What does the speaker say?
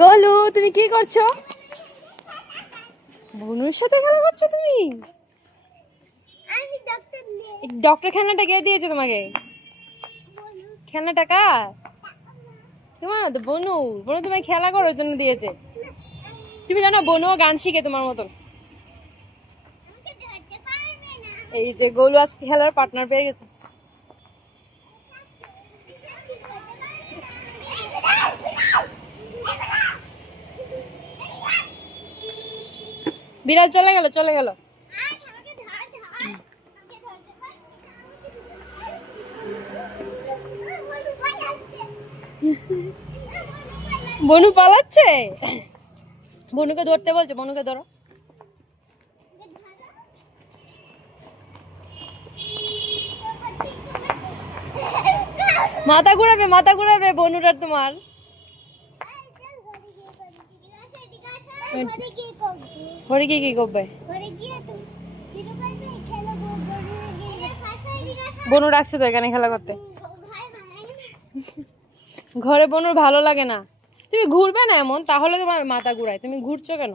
গোলু তুমি কি করছো? বনুর সাথে খেলা করছো তুমি? ডক্টর খেলনাটা কে দিয়েছে তোমাকে? খেলনাটা কার? তোমার না তো, বনু। বনু তোমায় খেলা করার জন্য দিয়েছে। তুমি জানো বনুও গান শিখে তোমার মতন। এই যে গোলু আজকে খেলার পার্টনার পেয়ে গেছে। বিড়াল চলে গেল, চলে গেল। বনু পালাচ্ছে। বনুকে ধরতে বলছে, বনুকে ধরো। মাথা ঘুরাবে, মাথা ঘুরাবে বনুটার তোমার। ঘরে গিয়ে কি করবে? বনু রাখছে তো এখানে খেলা করতে। ঘরে বনুর ভালো লাগে না। তুমি ঘুরবে না এমন, তাহলে তোমার মাথা ঘুরায়। তুমি ঘুরছো কেন?